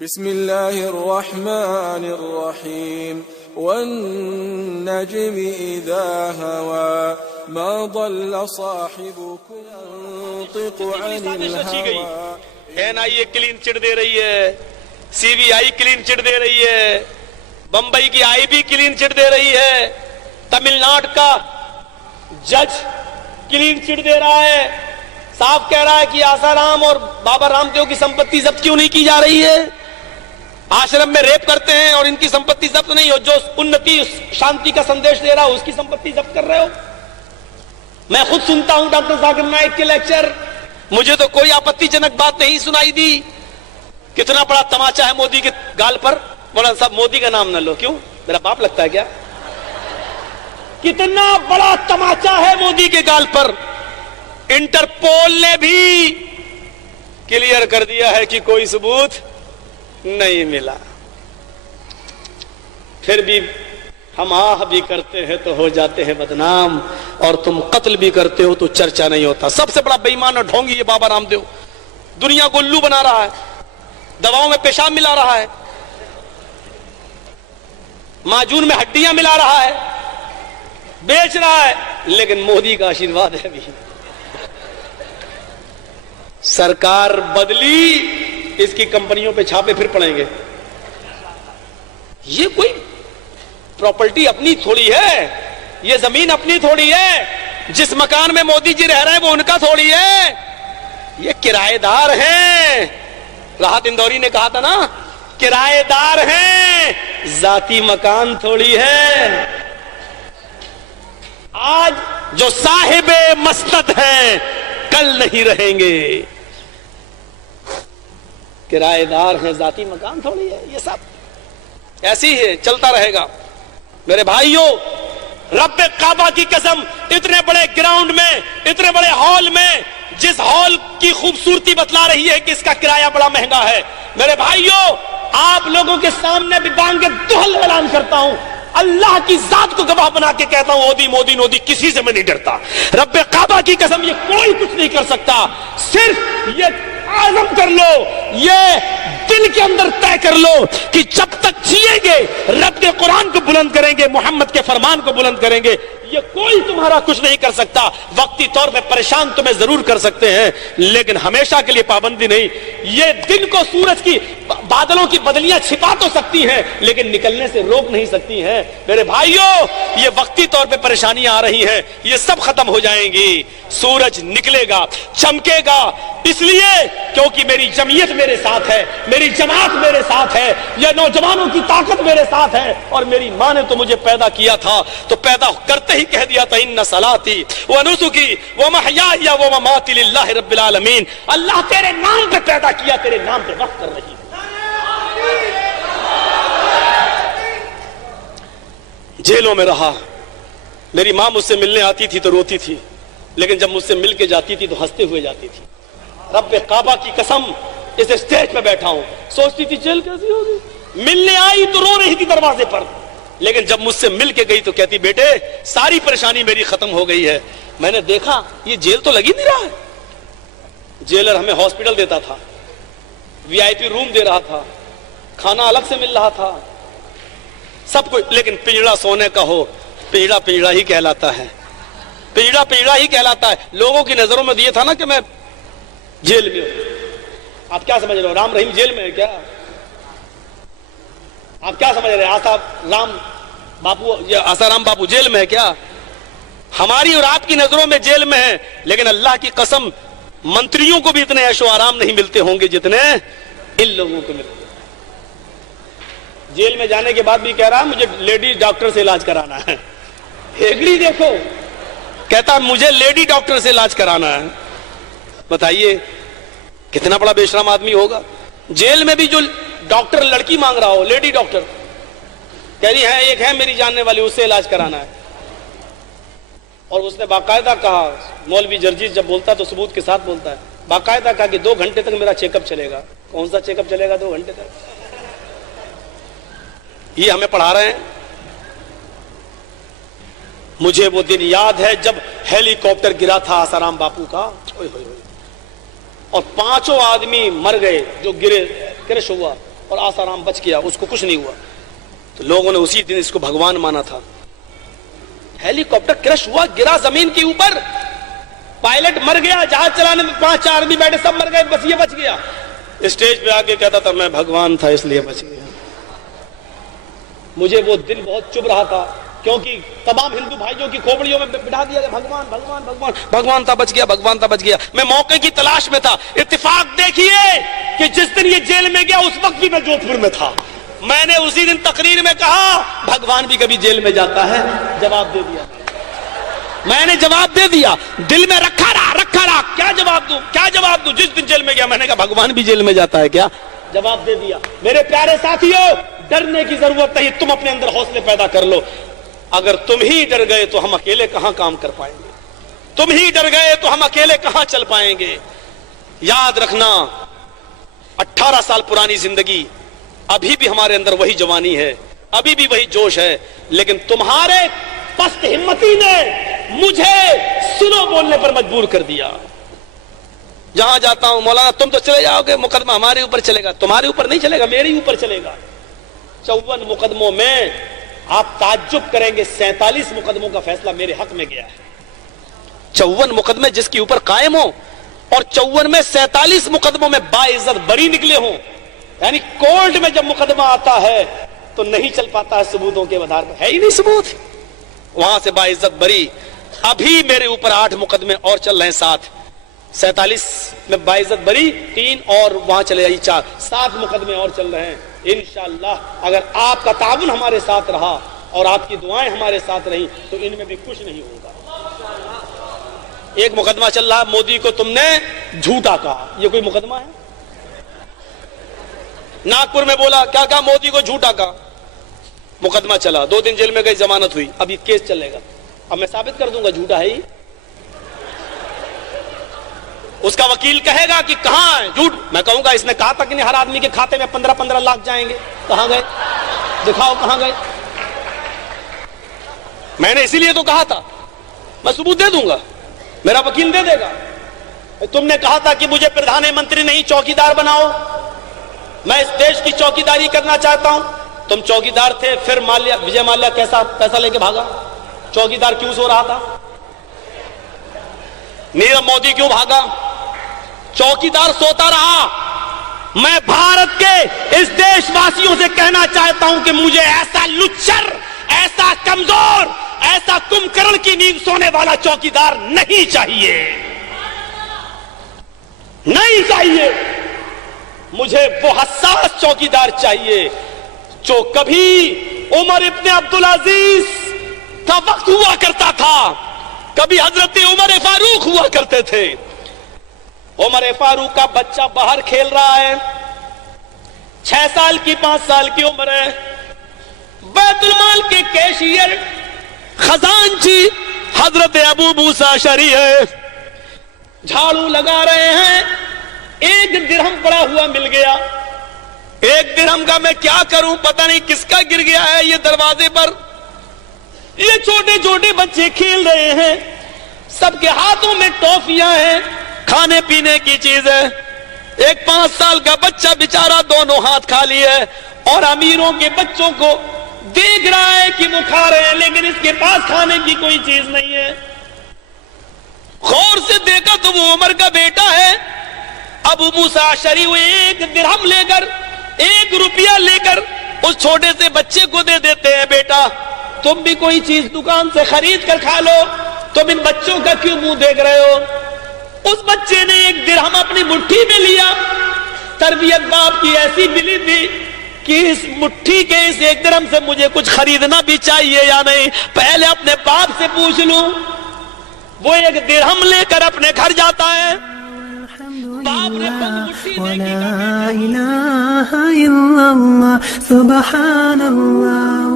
بسم الله الرحمن الرحيم والنجم إذا هوى ما ضل صاحبكم ينطق عن الهوى. NIA کلین چٹ دے رہی ہے, CBI کلین چٹ دے رہی ہے, بمبئی کی IB کلین چٹ دے رہی ہے, تمل ناڈو کا جج کلین چٹ دے رہا ہے, صاف کہہ رہا ہے کہ آسارام اور بابا رام دیو کی سمپتی ضبط کیوں نہیں کی جا رہی ہے. آشرم میں ریپ کرتے ہیں اور ان کی سمپتی ضبط نہیں ہو, جو انتی شانتی کا سندیش دے رہا ہو اس کی سمپتی ضبط کر رہے ہو. میں خود سنتا ہوں ڈاکٹر ذاکر نائک کے لیکچر, مجھے تو کوئی آپتی جنک بات نہیں سنائی دی. کتنا بڑا تماچا ہے مودی کے گال پر. مولانا صاحب مودی کا نام نہ لو, کیوں, میرا باپ لگتا ہے کیا؟ کتنا بڑا تماچا ہے مودی کے گال پر. انٹرپول نے بھی کلیئر کر دیا ہے کہ کوئی ثبوت نہیں ملا. پھر بھی ہم آہ بھی کرتے ہیں تو ہو جاتے ہیں بدنام, اور تم قتل بھی کرتے ہو تو چرچا نہیں ہوتا. سب سے بڑا بے ایمان اور ڈھونگی یہ بابا رام دیو. دنیا کو الو بنا رہا ہے, دواؤں میں پیشاب ملا رہا ہے, معجون میں ہڈیاں ملا رہا ہے, بیچ رہا ہے, لیکن مودی کا آشیرواد ہے. بھی سرکار بدلی, اس کی کمپنیوں پہ چھاپے پھر پڑیں گے. یہ کوئی پراپرٹی اپنی تھوڑی ہے, یہ زمین اپنی تھوڑی ہے. جس مکان میں مودی جی رہ رہے ہیں وہ ان کا تھوڑی ہے, یہ کرایہ دار ہیں. راحت اندوری نے کہا تھا نا, کرایہ دار ہیں, ذاتی مکان تھوڑی ہے. آج جو صاحب مسند ہیں کل نہیں رہیں گے. کرایہ دار ہیں, ذاتی مکان تھوڑی ہے. یہ سب ایسی ہے, چلتا رہے گا. میرے بھائیوں, رب کعبہ کی قسم, اتنے بڑے گراؤنڈ میں, اتنے بڑے ہال میں, جس ہال کی خوبصورتی بتلا رہی ہے کہ اس کا کرایہ بڑا مہنگا ہے. میرے بھائیوں, آپ لوگوں کے سامنے بھی بانگ دہل اعلان کرتا ہوں, اللہ کی ذات کو گواہ بنا کے کہتا ہوں, مودی مودی مودی کسی سے میں نہیں ڈرتا. رب کعبہ کی قسم, یہ کوئی کچھ نہیں کر سکتا. صرف یہ عزم کر لو, یہ دل کے اندر طے کر لو کہ جب تک جیئیں گے رب کے قرآن کو بلند کریں گے, محمد کے فرمان کو بلند کریں گے. یہ کوئی تمہارا کچھ نہیں کر سکتا. وقتی طور پہ پریشان تمہیں ضرور کر سکتے ہیں, لیکن ہمیشہ کے لیے پابندی نہیں. یہ دن کو سورج کی بادلوں کی بدلیاں چھپا تو سکتی ہیں, لیکن نکلنے سے روک نہیں سکتی ہیں. میرے بھائیوں, یہ وقتی طور پہ پریشانیاں آ رہی ہیں, یہ سب ختم ہو جائیں گی. سورج نکلے گا, چمکے گا, اس لیے کیونکہ میری جمعیت میرے ساتھ ہے, میری جماعت میرے ساتھ ہے, یہ نوجوانوں کی طاقت میرے ساتھ ہے. اور میری ماں نے تو مجھے پیدا کیا تھا, تو پیدا کرتے ہی کہہ دیا تھا ان صلاتی و نسکی و محیای و مماتی للہ رب العالمین. اللہ تیرے نام پہ پیدا کیا, تیرے نام پہ وقف کر رہی ہے. جیلوں میں رہا, میری ماں مجھ سے ملنے آتی تھی تو روتی تھی, لیکن جب مجھ سے مل کے جاتی تھی تو ہنستے ہوئے جاتی تھی. رب کعبہ کی قسم, اس اسٹیج پہ بیٹھا ہوں, سوچتی تھی جیل کیسی ہوگی. ملنے آئی تو رو رہی تھی دروازے پر, لیکن جب مجھ سے مل کے گئی تو کہتی بیٹے ساری پریشانی میری ختم ہو گئی ہے. میں نے دیکھا یہ جیل تو لگی نہیں رہا ہے. جیلر ہمیں ہاسپٹل دیتا تھا, VIP روم دے رہا تھا, کھانا الگ سے مل رہا تھا, سب کچھ, لیکن پنجڑا سونے کا ہو, پنجڑا پنجڑا ہی کہلاتا ہے. پنجڑا پنجڑا ہی کہلاتا ہے. لوگوں کی نظروں میں یہ تھا نا کہ میں جیل میں ہوں. آپ کیا سمجھ رہے ہو, رام رحیم جیل میں ہے کیا؟ آپ کیا سمجھ رہے ہیں, آسارام باپو جیل میں ہے کیا؟ ہماری اور آپ کی نظروں میں جیل میں ہے, لیکن اللہ کی قسم منتریوں کو بھی اتنے عیش و آرام نہیں ملتے ہوں گے جتنے ان لوگوں کو ملتے. جیل میں جانے کے بعد بھی کہہ رہا مجھے لیڈی ڈاکٹر سے علاج کرانا ہے. ہیگڑی دیکھو, کہتا مجھے لیڈی ڈاکٹر سے علاج کرانا ہے. بتائیے کتنا بڑا بے شرم آدمی ہوگا. جیل میں بھی جو ڈاکٹر لڑکی مانگ رہا ہو, لیڈی ڈاکٹر, کہہ رہی ہے ایک ہے میری جاننے والی, اس سے علاج کرانا ہے. اور اس نے باقاعدہ کہا, مولوی جرجیت جب بولتا تو ثبوت کے ساتھ بولتا ہے, باقاعدہ کہا کہ 2 گھنٹے تک میرا چیک اپ چلے گا. کون سا چیک اپ چلے گا 2 گھنٹے تک؟ یہ ہمیں پڑھا رہے ہیں. مجھے وہ دن یاد ہے جب ہیلی کاپٹر گرا تھا آسارام باپو کا, اور 5 آدمی مر گئے جو گرے, کرش ہوا. اور آسارام بچ گیا, اس کو کچھ نہیں ہوا. تو لوگوں نے اسی دن اس کو بھگوان مانا تھا. ہیلی کاپٹر کرش ہوا, گرا زمین کے اوپر, پائلٹ مر گیا, جہاز چلانے میں 5 آدمی بیٹھے سب مر گئے, بس یہ بچ گیا. اسٹیج پہ آ کے کہتا تھا میں بھگوان تھا اس لیے بچ گیا. مجھے وہ دن بہت چبھ رہا تھا, کیونکہ تمام ہندو بھائیوں کی کھوپڑیوں میں بٹھا دیا گیا بھگوان بھگوان بھگوان, بھگوان تھا بچ گیا, بھگوان تھا بچ گیا. میں موقع کی تلاش میں تھا. اتفاق دیکھیے کہ جس دن یہ جیل میں گیا اس وقت بھی میں جودھ پور میں تھا. میں نے اسی دن تقریر میں کہا بھگوان بھی کبھی جیل میں جاتا ہے. جواب دے دیا, میں نے جواب دے دیا, دل میں رکھا رہا. کیا جواب دوں, کیا جواب دوں؟ جس دن جیل میں گیا میں نے کہا بھگوان بھی جیل میں جاتا ہے کیا. جواب دے دیا. میرے پیارے ساتھیوں, ڈرنے کی ضرورت نہیں, تم اپنے اندر حوصلے پیدا کر لو. اگر تم ہی ڈر گئے تو ہم اکیلے کہاں کام کر پائیں گے؟ تم ہی ڈر گئے تو ہم اکیلے کہاں چل پائیں گے؟ یاد رکھنا, 18 سال پرانی زندگی, ابھی بھی ہمارے اندر وہی جوانی ہے, ابھی بھی وہی جوش ہے, لیکن تمہارے پست ہمتی نے مجھے سنو بولنے پر مجبور کر دیا. جہاں جاتا ہوں مولانا تم تو چلے جاؤ گے, مقدمہ ہمارے اوپر چلے گا. تمہارے اوپر نہیں چلے گا, میرے اوپر چلے گا. 54 مقدموں میں آپ تعجب کریں گے 47 مقدموں کا فیصلہ میرے حق میں گیا ہے. 54 مقدمے جس کے اوپر قائم ہوں اور 54 میں 47 مقدموں میں باعزت بری نکلے ہوں. یعنی کورٹ میں جب مقدمہ آتا ہے تو نہیں چل پاتا ہے ثبوتوں کے آدھار پر, ہے ہی نہیں ثبوت, وہاں سے باعزت بری. ابھی میرے اوپر 8 مقدمے اور چل رہے ہیں, 7 47 میں باعزت بری 3 اور وہاں چلے جائیے 4, 7 مقدمے اور چل رہے ہیں. انشاءاللہ اگر آپ کا تعاون ہمارے ساتھ رہا اور آپ کی دعائیں ہمارے ساتھ رہیں تو ان میں بھی کچھ نہیں ہوگا. ایک مقدمہ چل رہا, مودی کو تم نے جھوٹا کہا, یہ کوئی مقدمہ ہے؟ ناگپور میں بولا, کیا کہا, مودی کو جھوٹا کہا, مقدمہ چلا, 2 دن جیل میں گئی, ضمانت ہوئی, اب یہ کیس چلے گا. اب میں ثابت کر دوں گا جھوٹا ہے ہی. اس کا وکیل کہے گا کہ کہاں ہے جھوٹ, میں کہوں گا اس نے کہا تھا کہ نہیں ہر آدمی کے کھاتے میں 15-15 لاکھ جائیں گے, کہاں گئے, دکھاؤ کہاں گئے. میں نے اسی لیے تو کہا تھا, میں ثبوت دے دوں گا, میرا وکیل دے دے گا. تم نے کہا تھا کہ مجھے پردھان منتری نہیں چوکیدار بناؤ, میں اس دیش کی چوکیداری کرنا چاہتا ہوں. تم چوکیدار تھے, پھر وجے مالیا کیسا پیسہ لے کے بھاگا, چوکیدار کیوں سو رہا تھا؟ نیرو مودی کیوں بھاگا؟ چوکیدار سوتا رہا. میں بھارت کے اس دیش واسیوں سے کہنا چاہتا ہوں کہ مجھے ایسا لچر, ایسا کمزور, ایسا کمکرن کی نیند سونے والا چوکیدار نہیں چاہیے, نہیں چاہیے. مجھے وہ حساس چوکیدار چاہیے جو کبھی عمر ابن عبدالعزیز کا وقت ہوا کرتا تھا, کبھی حضرت عمر فاروق ہوا کرتے تھے. عمر فاروق کا بچہ باہر کھیل رہا ہے, 6 سال کی 5 سال کی عمر ہے. بیت المال کے کیشیئر خزانچی حضرت ابو موسیٰ اشعری ہے, جھاڑو لگا رہے ہیں, 1 درہم پڑا ہوا مل گیا. 1 درہم کا میں کیا کروں, پتہ نہیں کس کا گر گیا ہے یہ دروازے پر. یہ چھوٹے چھوٹے بچے کھیل رہے ہیں, سب کے ہاتھوں میں ٹافیاں ہیں, کھانے پینے کی چیز ہے. ایک 5 سال کا بچہ بیچارہ دونوں ہاتھ خالی ہے, اور امیروں کے بچوں کو دیکھ رہا ہے کہ وہ کھا رہے ہیں لیکن اس کے پاس کھانے کی کوئی چیز نہیں ہے. غور سے دیکھا تو وہ عمر کا بیٹا ہے. ابو موسیٰ اشعری وہ 1 درہم لے کر, 1 روپیہ لے کر اس چھوٹے سے بچے کو دے دیتے ہیں, بیٹا تم بھی کوئی چیز دکان سے خرید کر کھا لو, تم ان بچوں کا کیوں منہ دیکھ رہے ہو. اس بچے نے 1 درہم اپنی مٹھی میں لیا. تربیت باپ کی ایسی ملی تھی کہ اس مٹھی کے اس 1 درہم سے مجھے کچھ خریدنا بھی چاہیے یا نہیں, پہلے اپنے باپ سے پوچھ لوں. وہ 1 درہم لے کر اپنے گھر جاتا ہے. باپ نے ولا إله إلا الله سبحان الله